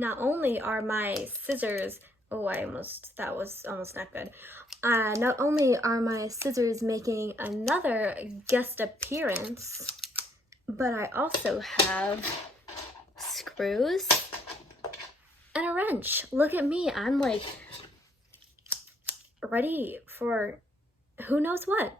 Not only are my scissors, that was almost not good. Not only are my scissors making another guest appearance, but I also have screws and a wrench. Look at me, I'm like ready for who knows what.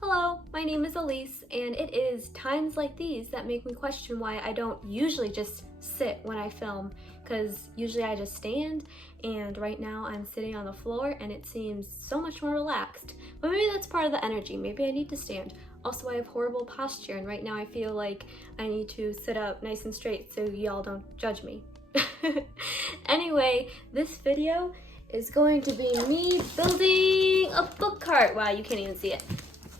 Hello, my name is Elise, and it is times like these that make me question why I don't usually just sit when I film, because usually I just stand, and right now I'm sitting on the floor and it seems so much more relaxed. But maybe that's part of the energy, maybe I need to stand. Also, I have horrible posture, and right now I feel like I need to sit up nice and straight so y'all don't judge me. Anyway, this video is going to be me building a book cart. Wow, you can't even see it.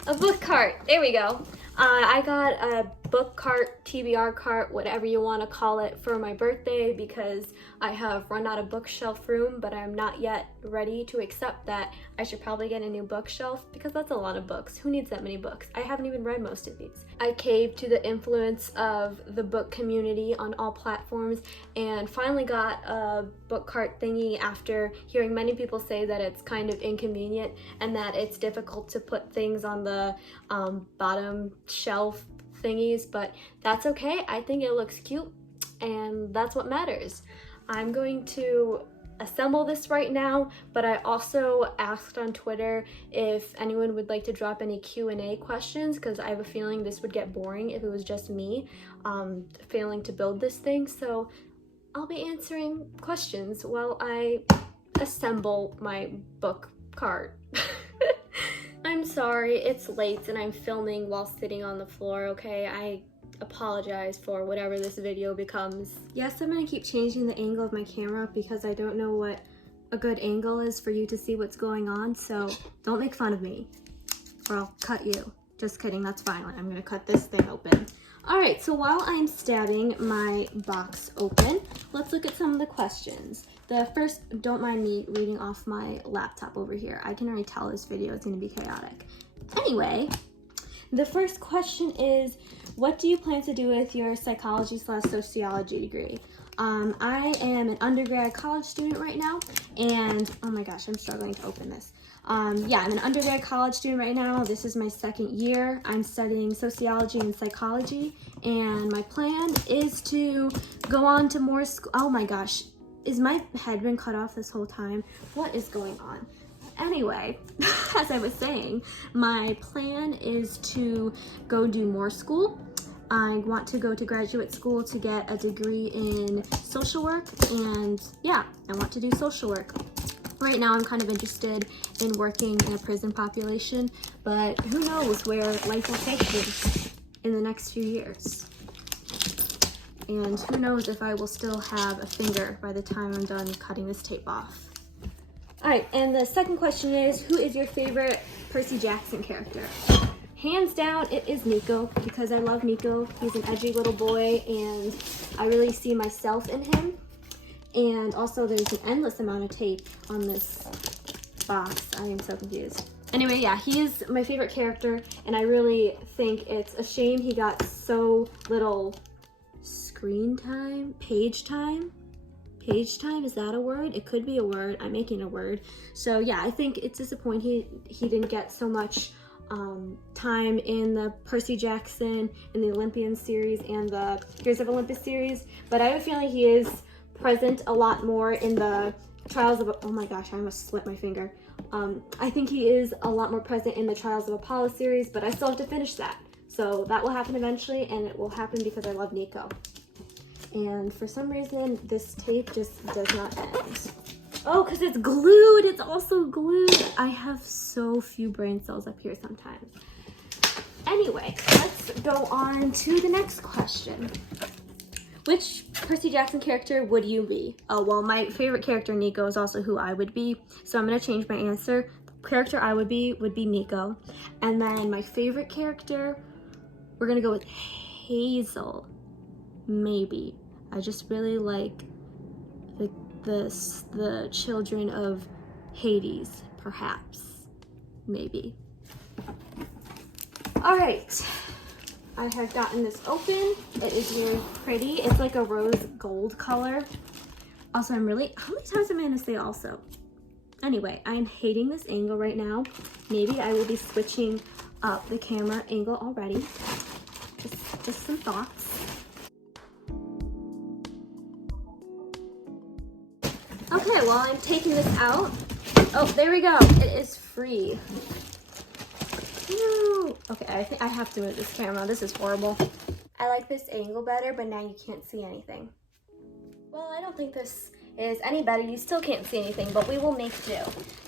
A book cart, there we go. I got a book cart, TBR cart, whatever you want to call it, for my birthday because I have run out of bookshelf room, but I'm not yet ready to accept that I should probably get a new bookshelf because that's a lot of books. Who needs that many books? I haven't even read most of these. I caved to the influence of the book community on all platforms and finally got a book cart thingy after hearing many people say that it's kind of inconvenient and that it's difficult to put things on the bottom shelf thingies, but that's okay. I think it looks cute and that's what matters. I'm going to assemble this right now, but I also asked on Twitter if anyone would like to drop any Q&A questions because I have a feeling this would get boring if it was just me failing to build this thing, so I'll be answering questions while I assemble my book cart. I'm sorry, it's late and I'm filming while sitting on the floor, okay? I apologize for whatever this video becomes. Yes, I'm gonna keep changing the angle of my camera because I don't know what a good angle is for you to see what's going on, so don't make fun of me or I'll cut you. Just kidding, that's violent. I'm gonna cut this thing open. All right, so while I'm stabbing my box open, let's look at some of the questions. The first, don't mind me reading off my laptop over here. I can already tell this video is gonna be chaotic. Anyway, the first question is, what do you plan to do with your psychology/sociology degree? I am an undergrad college student right now, and oh my gosh, I'm struggling to open this. Yeah, I'm an undergrad college student right now. This is my second year. I'm studying sociology and psychology, and my plan is to go on to more school. Oh my gosh, is my head been cut off this whole time? What is going on? Anyway, as I was saying, my plan is to go do more school. I want to go to graduate school to get a degree in social work, and yeah, I want to do social work. Right now I'm kind of interested in working in a prison population, but who knows where life will take me in the next few years. And who knows if I will still have a finger by the time I'm done cutting this tape off. All right, and the second question is, who is your favorite Percy Jackson character? Hands down, it is Nico, because I love Nico. He's an edgy little boy, and I really see myself in him. And also, there's an endless amount of tape on this box. I am so confused. Anyway, yeah, he is my favorite character, and I really think it's a shame he got so little screen time, page time. Page time, is that a word? It could be a word. I'm making a word. So yeah, I think it's disappointing he didn't get so much time in the Percy Jackson, in the Olympian series, and the Heroes of Olympus series, but I have a feeling he is present a lot more in the Trials of, oh my gosh, I almost slipped my finger. I think he is a lot more present in the Trials of Apollo series, but I still have to finish that. So that will happen eventually, and it will happen because I love Nico. And for some reason, this tape just does not end. Oh, because it's glued. It's also glued. I have so few brain cells up here sometimes. Anyway, let's go on to the next question. Which Percy Jackson character would you be? Oh, well, my favorite character, Nico, is also who I would be. So I'm going to change my answer. The character I would be Nico. And then my favorite character, we're going to go with Hazel. Maybe. I just really like the children of Hades, perhaps. Maybe. All right. I have gotten this open. It is very pretty. It's like a rose gold color. Also, how many times am I gonna say also? Anyway, I'm hating this angle right now. Maybe I will be switching up the camera angle already. Just some thoughts. Okay, while I'm taking this out, oh, there we go. It is free. No. Okay, I think I have to move this camera. This is horrible. I like this angle better, but now you can't see anything. Well, I don't think this is any better. You still can't see anything, but we will make do.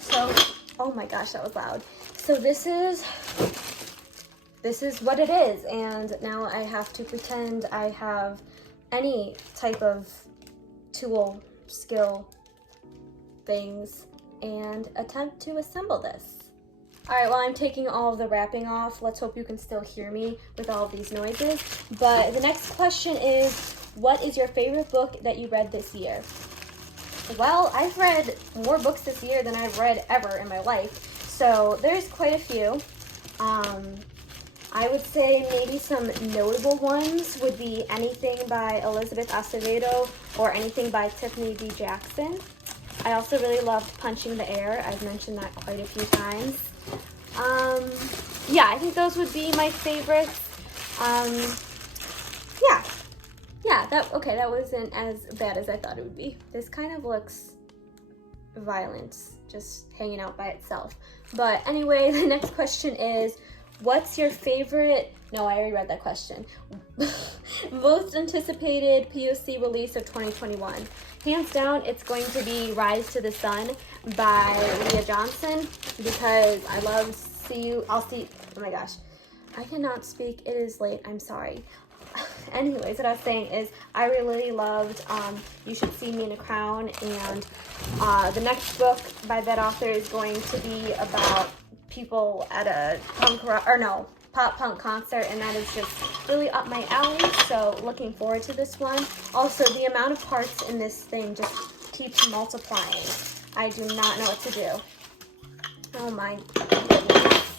So, oh my gosh, that was loud. So this is what it is, and now I have to pretend I have any type of tool, skill, things, and attempt to assemble this. All right, well, I'm taking all of the wrapping off. Let's hope you can still hear me with all of these noises. But the next question is, what is your favorite book that you read this year? Well, I've read more books this year than I've read ever in my life, so there's quite a few. I would say maybe some notable ones would be anything by Elizabeth Acevedo or anything by Tiffany D. Jackson. I also really loved Punching the Air. I've mentioned that quite a few times. Yeah, I think those would be my favorites. Yeah, that wasn't as bad as I thought it would be. This kind of looks violent, just hanging out by itself. But anyway, the next question is, what's your favorite, no, I already read that question. Most anticipated POC release of 2021. Hands down, it's going to be Rise to the Sun by Leah Johnson, because I love oh my gosh, I cannot speak, it is late, I'm sorry. Anyways, what I was saying is I really loved You Should See Me in a Crown, and the next book by that author is going to be about people at a pop punk concert, and that is just really up my alley, so looking forward to this one. Also, the amount of parts in this thing just keeps multiplying. I do not know what to do. Oh my goodness.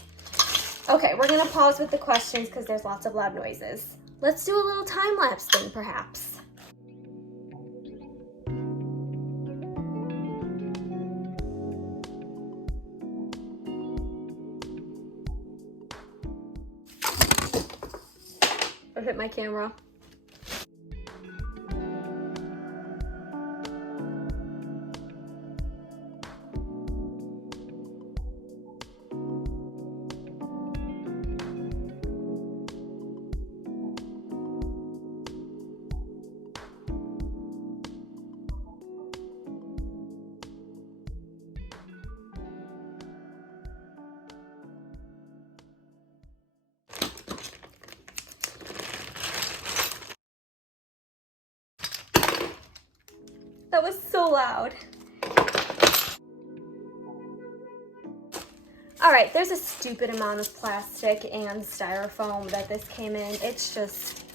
Okay, we're gonna pause with the questions because there's lots of loud noises. Let's do a little time-lapse thing, perhaps. Or hit my camera. That was so loud. All right, there's a stupid amount of plastic and styrofoam that this came in. It's just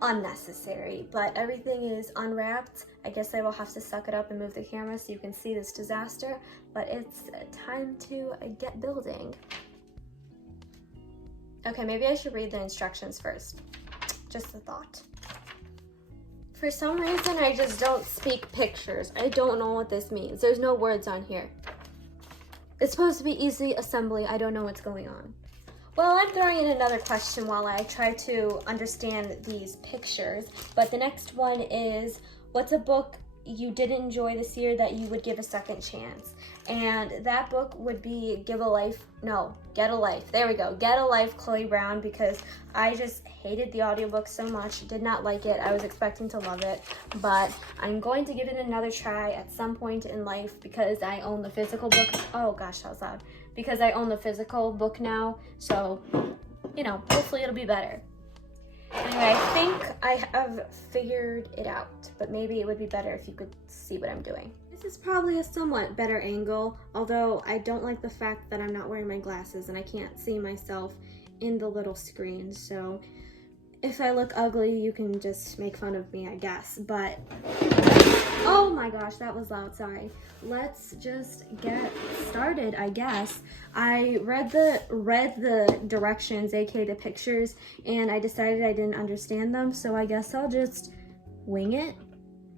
unnecessary, but everything is unwrapped. I guess I will have to suck it up and move the camera so you can see this disaster, but it's time to get building. Okay, maybe I should read the instructions first. Just a thought. For some reason, I just don't speak pictures. I don't know what this means. There's no words on here. It's supposed to be easy assembly. I don't know what's going on. Well, I'm throwing in another question while I try to understand these pictures. But the next one is, what's a book you didn't enjoy this year that you would give a second chance? And that book would be Get a Life. There we go. Get a Life, Chloe Brown, because I just hated the audiobook so much. Did not like it. I was expecting to love it, but I'm going to give it another try at some point in life because I own the physical book. Oh gosh, that was loud. Because I own the physical book now, so, you know, hopefully it'll be better. Anyway, I think I have figured it out, but maybe it would be better if you could see what I'm doing. This is probably a somewhat better angle, although I don't like the fact that I'm not wearing my glasses and I can't see myself in the little screen, so if I look ugly, you can just make fun of me, I guess. But, oh my gosh, that was loud, sorry. Let's just get started, I guess. I read the directions, aka the pictures, and I decided I didn't understand them, so I guess I'll just wing it,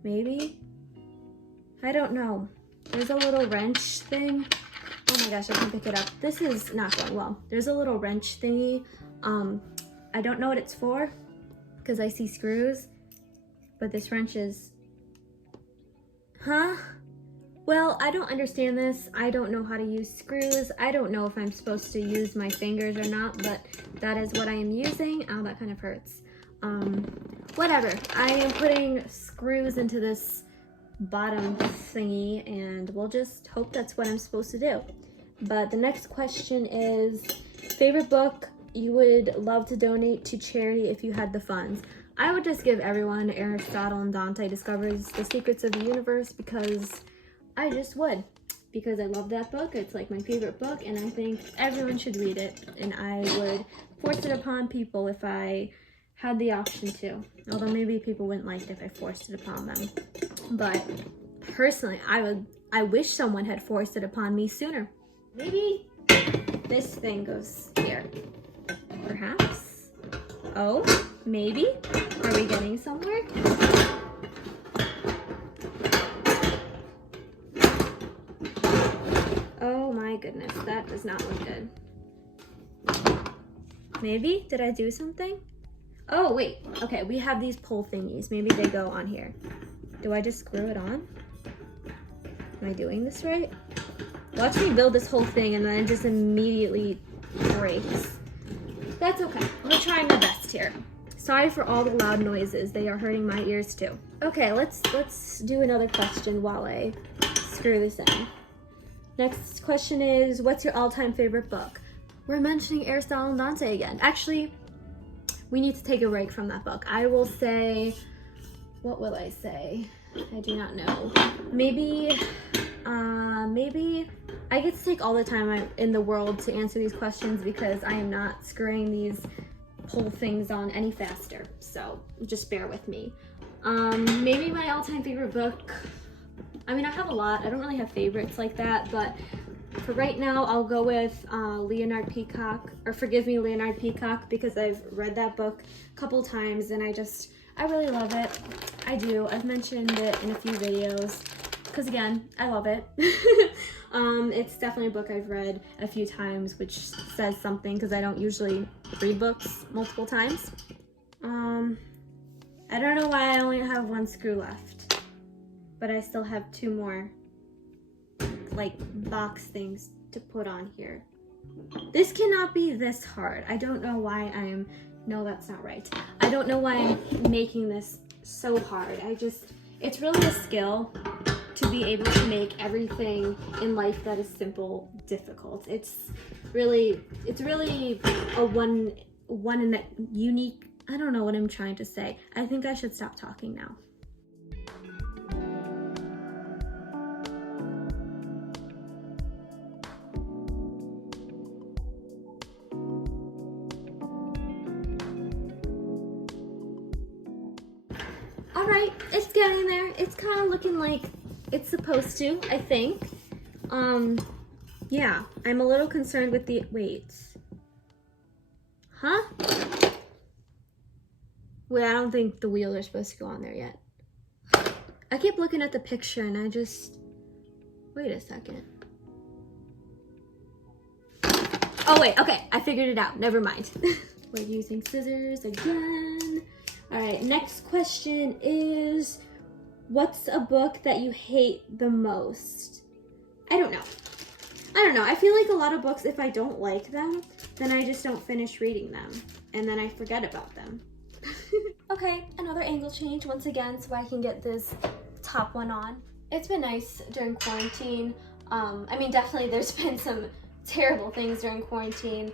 maybe? I don't know. There's a little wrench thing. Oh my gosh, I can pick it up. This is not going well. There's a little wrench thingy. I don't know what it's for because I see screws, but this wrench is, huh? Well, I don't understand this. I don't know how to use screws. I don't know if I'm supposed to use my fingers or not, but that is what I am using. Ow, that kind of hurts. Whatever. I am putting screws into this bottom thingy and we'll just hope that's what I'm supposed to do. But the next question is, favorite book you would love to donate to charity if you had the funds? I would just give everyone Aristotle and Dante Discovers the Secrets of the Universe because I just would. Because I love that book. It's like my favorite book and I think everyone should read it. And I would force it upon people if I had the option to. Although maybe people wouldn't like it if I forced it upon them. But personally, I wish someone had forced it upon me sooner. Maybe this thing goes here. Perhaps? Oh, maybe? Are we getting somewhere? Oh my goodness, that does not look good. Maybe? Did I do something? Oh, wait. Okay, we have these pull thingies. Maybe they go on here. Do I just screw it on? Am I doing this right? Watch me build this whole thing and then it just immediately breaks. That's okay. We're trying our best here. Sorry for all the loud noises. They are hurting my ears too. Okay, let's do another question while I screw this in. Next question is, what's your all-time favorite book? We're mentioning Aristotle and Dante again. Actually, we need to take a break from that book. I will say, what will I say? I do not know. Maybe I get to take all the time in the world to answer these questions because I am not screwing these pull things on any faster. So just bear with me. Maybe my all-time favorite book. I mean, I have a lot. I don't really have favorites like that, but for right now, I'll go with Leonard Peacock, or Forgive Me, Leonard Peacock, because I've read that book a couple times and I really love it. I do. I've mentioned it in a few videos because again, I love it. It's definitely a book I've read a few times, which says something because I don't usually read books multiple times. I don't know why I only have one screw left, but I still have two more like box things to put on here. This cannot be this hard. I don't know why no, that's not right. I don't know why I'm making this so hard. It's really a skill to be able to make everything in life that is simple difficult. It's really a one in that unique, I don't know what I'm trying to say. I think I should stop talking now. All right, it's getting there. It's kind of looking like it's supposed to, I think. Yeah, I'm a little concerned with the, wait. Huh? Wait, I don't think the wheels are supposed to go on there yet. I keep looking at the picture and I just, wait a second. Oh wait, okay, I figured it out, never mind. We're using scissors again. All right, next question is, what's a book that you hate the most? I don't know. I feel like a lot of books, if I don't like them, then I just don't finish reading them. And then I forget about them. Okay, another angle change once again so I can get this top one on. It's been nice during quarantine. I mean, definitely there's been some terrible things during quarantine,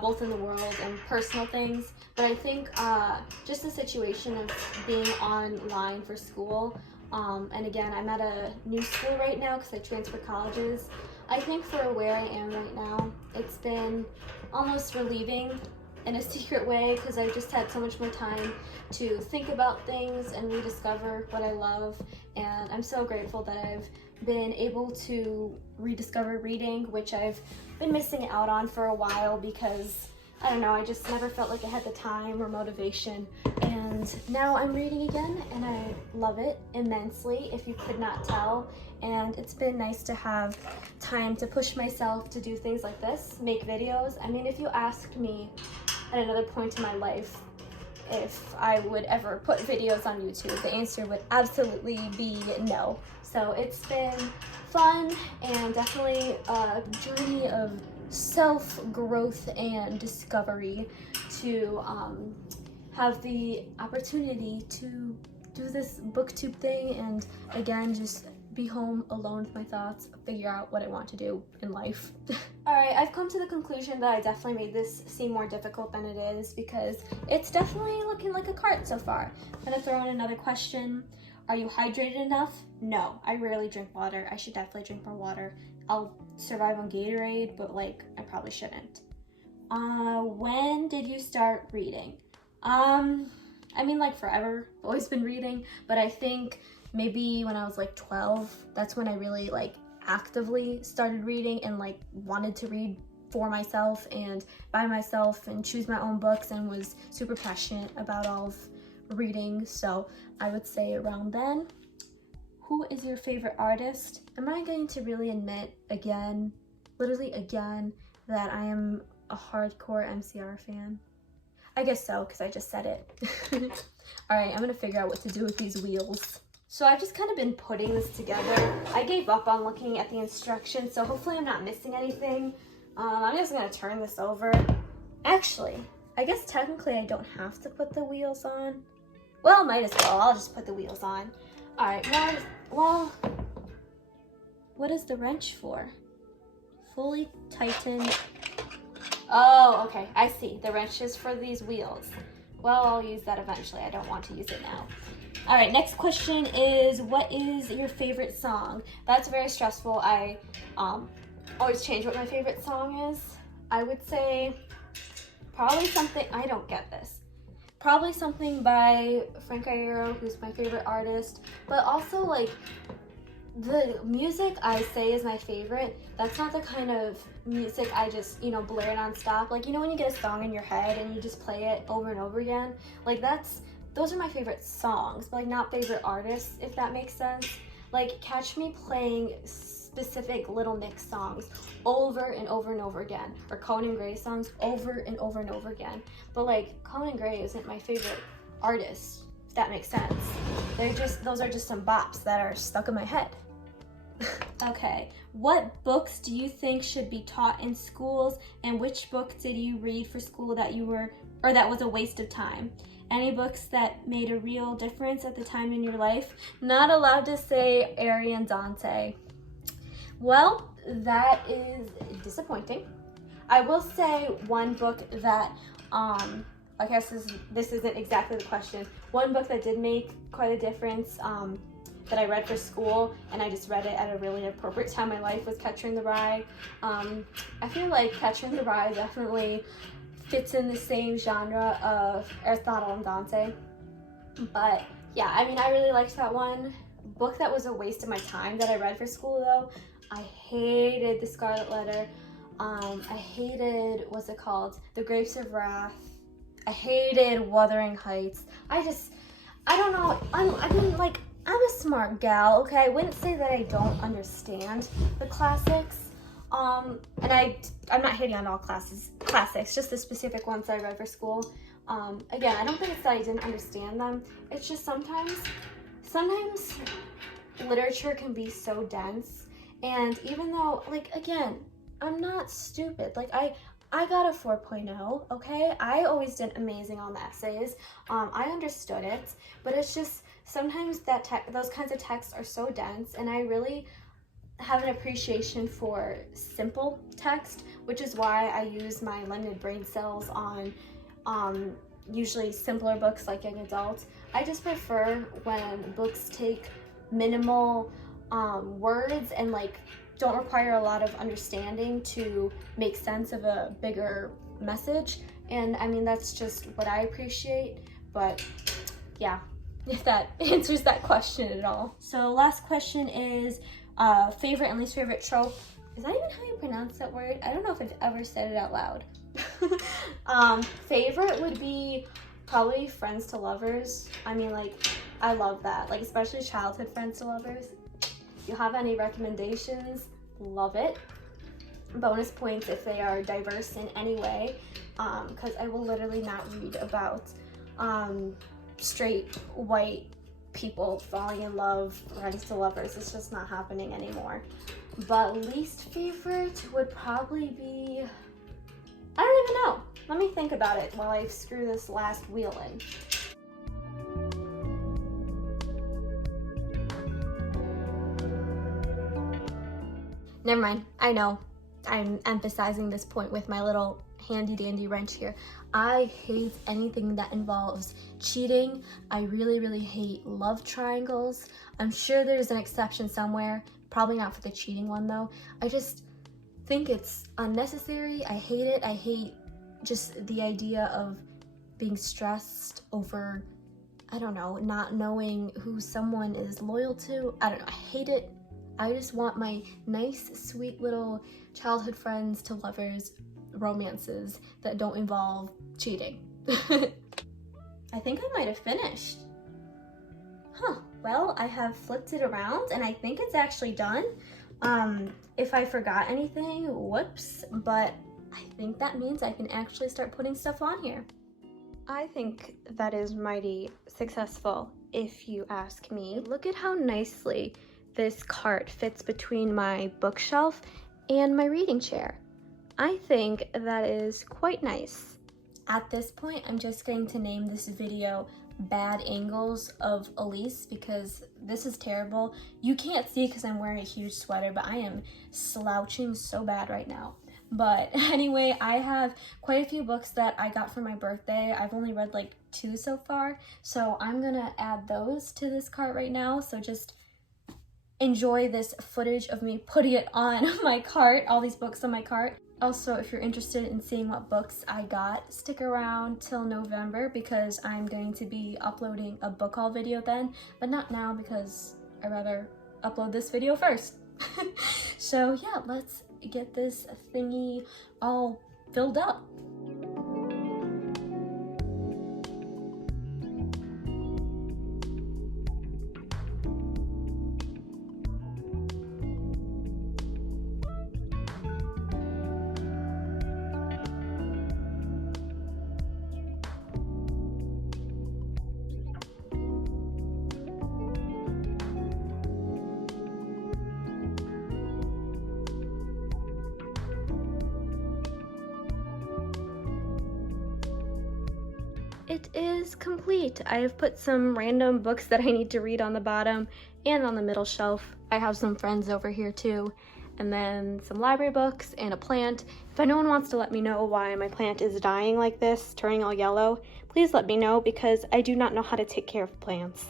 both in the world and personal things. But I think just the situation of being online for school, and again, I'm at a new school right now because I transferred colleges. I think for where I am right now, it's been almost relieving in a secret way because I just had so much more time to think about things and rediscover what I love. And I'm so grateful that I've been able to rediscover reading, which I've been missing out on for a while because I don't know, I just never felt like I had the time or motivation. And now I'm reading again and I love it immensely, if you could not tell. And it's been nice to have time to push myself to do things like this, make videos. I mean, if you asked me at another point in my life if I would ever put videos on YouTube, the answer would absolutely be no. So it's been fun and definitely a journey of self-growth and discovery to have the opportunity to do this booktube thing and again just be home alone with my thoughts, figure out what I want to do in life. Alright, I've come to the conclusion that I definitely made this seem more difficult than it is because it's definitely looking like a cart so far. I'm gonna throw in another question. Are you hydrated enough? No, I rarely drink water. I should definitely drink more water. I'll survive on Gatorade, but like, I probably shouldn't. When did you start reading? I mean like forever, I've always been reading, but I think maybe when I was like 12, that's when I really like actively started reading and like wanted to read for myself and by myself and choose my own books and was super passionate about all of reading. So I would say around then. Who is your favorite artist? Am I going to really admit again, literally again, that I am a hardcore MCR fan? I guess so, because I just said it. Alright, I'm gonna figure out what to do with these wheels. So I've just kind of been putting this together. I gave up on looking at the instructions, so hopefully I'm not missing anything. I'm just gonna turn this over. Actually, I guess technically I don't have to put the wheels on. Well, might as well, I'll just put the wheels on. Alright, well, what is the wrench for? Fully tightened. Oh, okay, I see. The wrench is for these wheels. Well, I'll use that eventually. I don't want to use it now. All right, next question is, what is your favorite song? That's very stressful. I always change what my favorite song is. I would say probably something, I don't get this. Probably something by Frank Iero, who's my favorite artist, but also like the music I say is my favorite. That's not the kind of music I just, blare it nonstop. Like, when you get a song in your head and you just play it over and over again, like those are my favorite songs, but like not favorite artists, if that makes sense. Like, catch me playing specific Little Mix songs over and over and over again, or Conan Gray songs over and over and over again. But like, Conan Gray isn't my favorite artist, if that makes sense. Those are just some bops that are stuck in my head. Okay, what books do you think should be taught in schools, and which book did you read for school that was a waste of time? Any books that made a real difference at the time in your life? Not allowed to say Arian Dante. Well, that is disappointing. I will say one book that, I guess this isn't exactly the question. One book that did make quite a difference, that I read for school, and I just read it at a really appropriate time in my life, was Catcher in the Rye. I feel like Catcher in the Rye definitely fits in the same genre of Aristotle and Dante. But yeah, I mean, I really liked that one. Book that was a waste of my time that I read for school though, I hated The Scarlet Letter. I hated, what's it called? The Grapes of Wrath. I hated Wuthering Heights. I don't know, I'm a smart gal, okay? I wouldn't say that I don't understand the classics. And I'm not hating on all classics, just the specific ones that I read for school. Again, I don't think it's that I didn't understand them. It's just sometimes literature can be so dense. And even though, like, again, I'm not stupid. Like, I got a 4.0, okay? I always did amazing on the essays. I understood it, but it's just sometimes those kinds of texts are so dense, and I really have an appreciation for simple text, which is why I use my limited brain cells on usually simpler books like young adult. I just prefer when books take minimal words and like don't require a lot of understanding to make sense of a bigger message. And I mean, that's just what I appreciate, but yeah, if that answers that question at all. So last question is favorite and least favorite trope. Is that even how you pronounce that word? I don't know if I've ever said it out loud. Favorite would be probably friends to lovers. I mean, like, I love that. Like, especially childhood friends to lovers. If you have any recommendations, love it. Bonus points if they are diverse in any way, because I will literally not read about straight white people falling in love, friends to lovers. It's just not happening anymore. But least favorite would probably be, I don't even know. Let me think about it while I screw this last wheel in. Never mind, I know. I'm emphasizing this point with my little handy dandy wrench here. I hate anything that involves cheating. I really, really hate love triangles. I'm sure there's an exception somewhere. Probably not for the cheating one though. I just think it's unnecessary. I hate it. I hate just the idea of being stressed over, I don't know, not knowing who someone is loyal to. I don't know. I hate it. I just want my nice, sweet little childhood friends to lovers romances that don't involve cheating. I think I might have finished. Huh, well, I have flipped it around and I think it's actually done. If I forgot anything, whoops, but I think that means I can actually start putting stuff on here. I think that is mighty successful, if you ask me. Look at how nicely this cart fits between my bookshelf and my reading chair. I think that is quite nice. At this point, I'm just going to name this video Bad Angles of Elise because this is terrible. You can't see because I'm wearing a huge sweater, but I am slouching so bad right now. But anyway, I have quite a few books that I got for my birthday. I've only read like 2 so far, so I'm gonna add those to this cart right now. So just enjoy this footage of me putting it on my cart, all these books on my cart. Also, if you're interested in seeing what books I got, stick around till November because I'm going to be uploading a book haul video then, but not now because I'd rather upload this video first. So yeah, let's get this thingy all filled up. It is complete. I have put some random books that I need to read on the bottom and on the middle shelf. I have some friends over here too, and then some library books and a plant. If anyone wants to let me know why my plant is dying like this, turning all yellow, please let me know because I do not know how to take care of plants.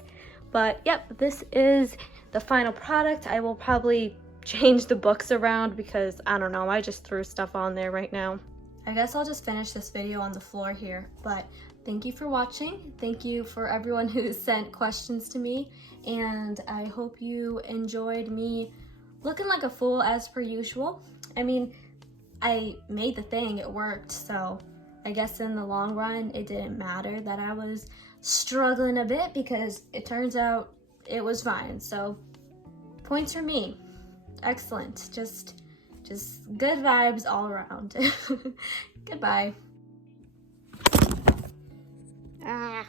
But yep, this is the final product. I will probably change the books around because I don't know, I just threw stuff on there right now. I guess I'll just finish this video on the floor here, but thank you for watching. Thank you for everyone who sent questions to me, and I hope you enjoyed me looking like a fool as per usual. I mean, I made the thing, it worked, so I guess in the long run, it didn't matter that I was struggling a bit because it turns out it was fine. So points for me. Excellent. Just good vibes all around. Goodbye. Ah.